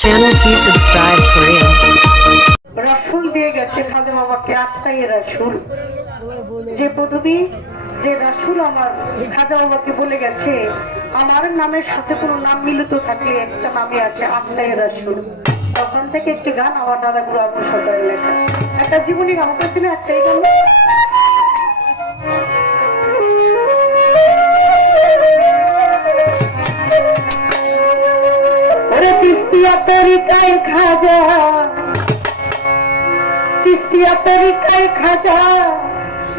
Channel subscribe for real. রাসূল দিয়ে গেছে খাজা বাবাকে আত্মাই রাসূল। যে পদবী যে রাসূল আমার খাজা বাবাকে বলে গেছে, আমার নামের সাথে কোনো নাম মিলিত থাকলে একটা নামে আছে আত্মাই রাসূল। তখন থেকে একটি গান আমার দাদা গুরু আবু সরকারের লেখা, একটা জীবনী গান করেছিল, একটাই গান। ওরে চিস্তিয়া তরিকায় খাজা, চিস্তিয়া তরিকায় খাজা,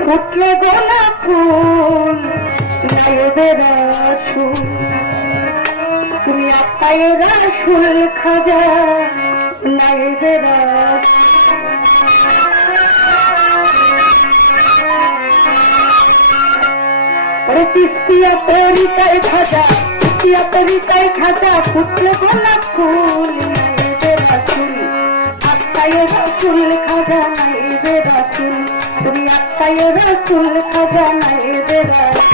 ফুটলে গোলাপ ফুল নায়েবে রাসূল, তুমি আত্মায় রাসূল খাজা নায়েবে রাসূল। ওরে চিস্তিয়া তরিকায় খাজা, চিস্তিয়া তরিকায় খাজা, ফুটলে গোলাপ ফুল নায়েবে রাসূল, আত্মায় রাসূল খাজা নায়েবে রাসূল, তুমি আত্মায় রাসূল খাজা নায়েবে রাসূল।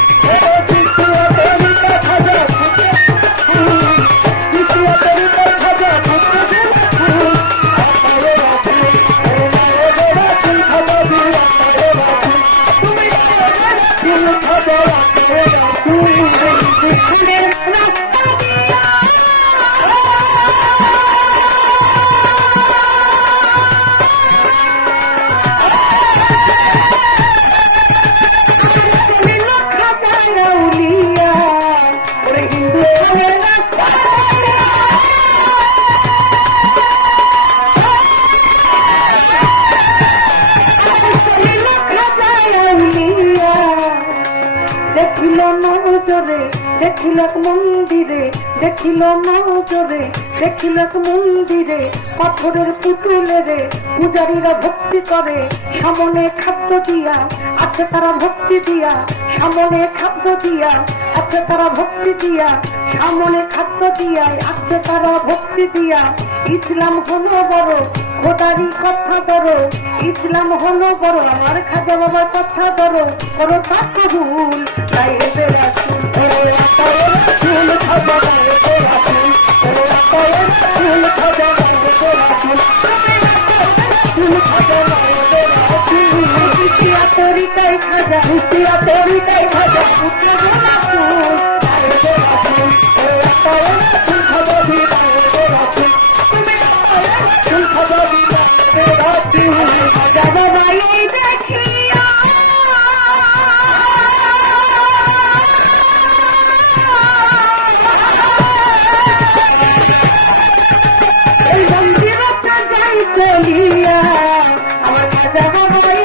দেখিল নজরে দেখিল মন্দিরে, দেখিল নজরে দেখিল মন্দিরে, পাথরের পুতুলে রে পূজারীরা ভক্তি করে, সামনে খাদ্য দিয়া আছে তারা ভক্তি দিয়া, সামনে খাদ্য দিয়া আছে তারা ভক্তি দিয়া, সামনে খাদ্য দিয়া আছে তারা ভক্তি দিয়া। ইসলাম হলো বড়, খোদারি কথা বড়, ইসলাম হলো বড়, আমার খাজা বাবার কথা বড়, করো তা কবুল নায়েবে রাসূল, রাসূল খাজা নায়েবে রাসূল, রাসূল খাজা নায়েবে রাসূল, রাসূল খাজা নায়েবে রাসূল। চিস্তিয়া তরিকায় খাজা, চিস্তিয়া তরিকায় খাজা, ফুটলে গোলাপ ফুল নায়েবে রাসূল, রাসূল খাজা নায়েবে রাসূল, তুমি রাসূল খাজা নায়েবে রাসূল। খাজা বাবাই দেখিয়া এই মন্দিরতে যাই চলিয়া, আমার খাজা বাবাই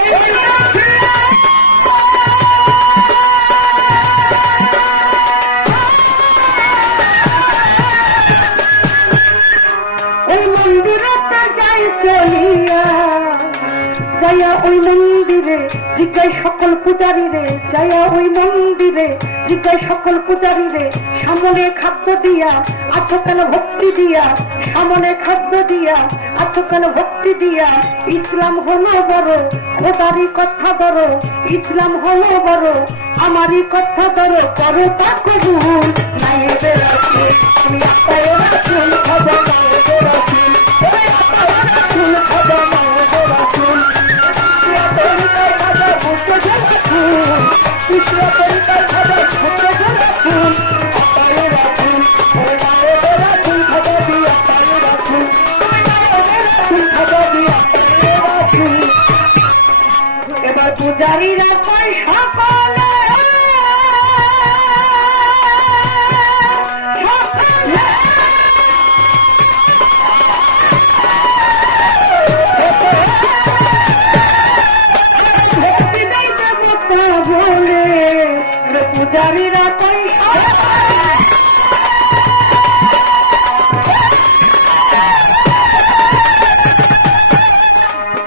ওই মন্দিরতে যাই চলিয়া, যাইয়া ওই মন্দিরে জিজ্ঞাই সকল পূজারী রে, যাইয়া ওই মন্দিরে জিজ্ঞাই সকল পূজারী রে, সামনে খাদ্য দিয়া আছো কেন ভক্তি দিয়া, সামনে খাদ্য দিয়া আছো কেন ভক্তি দিয়া। ইসলাম হলো বড়, খোদারি কথা বড়, ইসলাম হলো বড়, আমারই কথা বড়, করো তা কবুল নায়েবে রাসূল, তুমি আত্মায় রাসূল খাজা নায়েবে রাসূল, রাসূল খাজা নায়েবে রাসূল। চিস্তিয়া তরিকায় খাজা ফুটলে গোলাপ ফুল, চিস্তিয়া তরিকায় খাজা ফুটলে গোলাপ ফুল, আত্মায় রাসূল, নায়েবে রাসূল খাজা দি আত্মায় রাসূল, তুমি নায়েবে রাসূল খাজা দি আত্মায় রাসূল। এবার পূজারীরা কয় সকলে বলে, পূজারীরা কই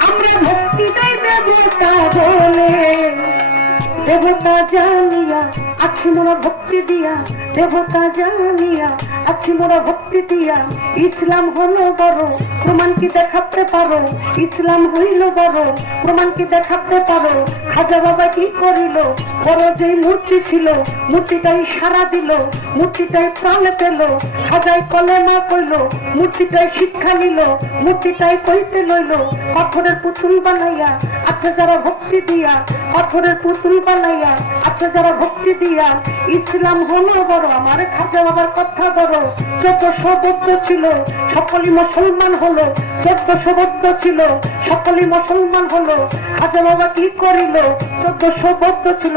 আমরা ভক্তি দেই দেবতা বলে, দেবতা জানিয়া আছে আছি মোরা ভক্তি দিয়া দেবতা জানিয়া, আছি মোরা ভক্তি দিয়া ইসলাম হলো বড়, প্রমাণ কি দেখাতে পারো? ইসলাম হইল বড়, প্রমাণ কি দেখাতে পারো? খাজা বাবা কি করিল? বড় যেই মূর্তি ছিল মূর্তিটাই সারা দিল, মূর্তিটাই প্রাণ পেল, খাজাই কলেমা কইল, মূর্তিটাই শিক্ষা নিল, মূর্তিটাই কইতে লইল। পাথরের পুতুল বানাইয়া আচ্ছা যারা ভক্তি দিয়া, পাথরের পুতুল বানাইয়া আচ্ছা যারা ভক্তি দিয়া ইসলাম হলো বড়। আমার খাজা বাবার কথা বড়, 1400 বৌদ্ধ ছিল সকলই মুসলমান হলো, 1400 বৌদ্ধ ছিল সকলই মুসলমান হলো। খাজা বাবা কি করিল? 1400 বৌদ্ধ ছিল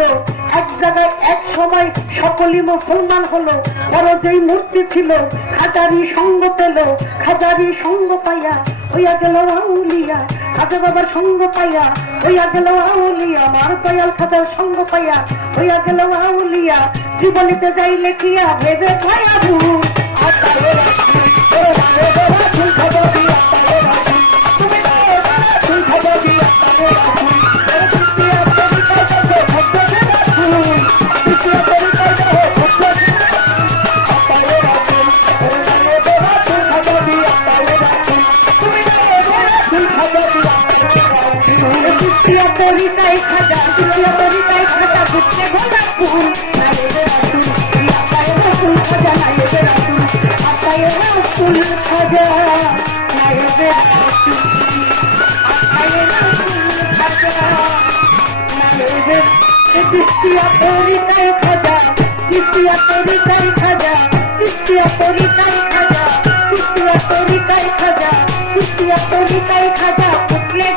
এক জায়গায় এক সময় সকলই মুসলমান হলো। বড় যেই মূর্তি ছিল খাজারি সঙ্গ পেল, খাজারি সঙ্গ পাইয়া হইয়া গেল আউলিয়া, খাজা বাবার সঙ্গ পাইয়া হইয়া গেল আউলিয়া। আমার দয়াল খাজার সঙ্গ পাইয়া হইয়া গেল আউলিয়া। জীবনীতে যাইলে কিয়া ভেবে খায়া ভুল তরিকায় খাজা, তরিকায় খাজা বুঝতে ভোলা ফুল খাজা নাইবে রাসুল, আতায়ে রাসুল খাজা নাইবে রাসুল, আতায়ে রাসুল খাজা নাইবে। চিস্তিয়া তরিকায় খাজা, চিস্তিয়া তরিকায় খাজা, চিস্তিয়া তরিকায় খাজা, চিস্তিয়া তরিকায় খাজা, চিস্তিয়া তরিকায় খাজা ফুটলে